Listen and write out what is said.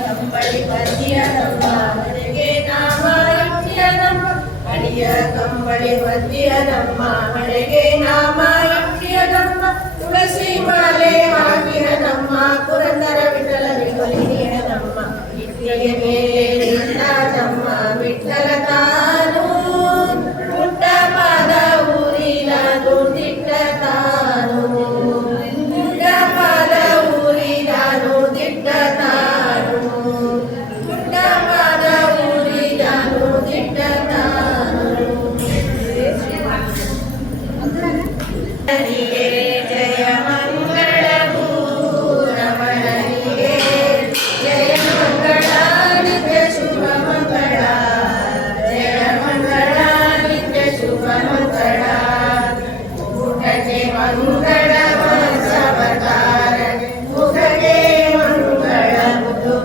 ಕಂಬಳಿ ಬಂದಿಯದಮ್ಮ ಹಣೆಗೆ ನಾಮ ಇಟ್ಟಿಯದಮ್ಮ ಅಡಿಯ ಕಂಬಳಿ ಬಂದಿಯದಮ್ಮ ಹಣೆಗೆ ನಾಮ ಇಟ್ಟಿಯದಮ್ಮ ತುಳಸಿ ಮಾಲೆ ಹಾಕಿಯದಮ್ಮ ಪುರಂದರ ವಿಠಲನಿಗೆ ಕೊಲಿಯದಮ್ಮ ಇಟ್ಟಿಗೆ ಮೇಲೆ ನಿಂತಾದಮ್ಮ ವಿಠಲ ತಾನು ಪುಟ್ಟ ಪಾದ ಊರಿನ ದುಡ್ಡಿಟ್ಟ ತಾನು ಪುಟ್ಟ ಪಾದ ಊರಿದಾನು ದಿಟ್ಟ ತಾನು ಪುಟ್ಟ ಪಾದ ಊರಿದಾನು ದಿಟ್ಟ ತಾನು ಜಯ ಮಂಗಳ ರಮಣನಿಗೆ ಜಯ ಮಂಗಳ ನಿತ್ಯ ಶುಭ ಮಂಗಳ ಜಯ ಮಂಗಳ ನಿತ್ಯ ಶುಭ ಮಂಗಳ ಮುಖಕ್ಕೆ ಮಂಗಳ ಮಾಸವತಾರ ಮುಖಕ್ಕೆ ಮಂಗಳ ಮುದು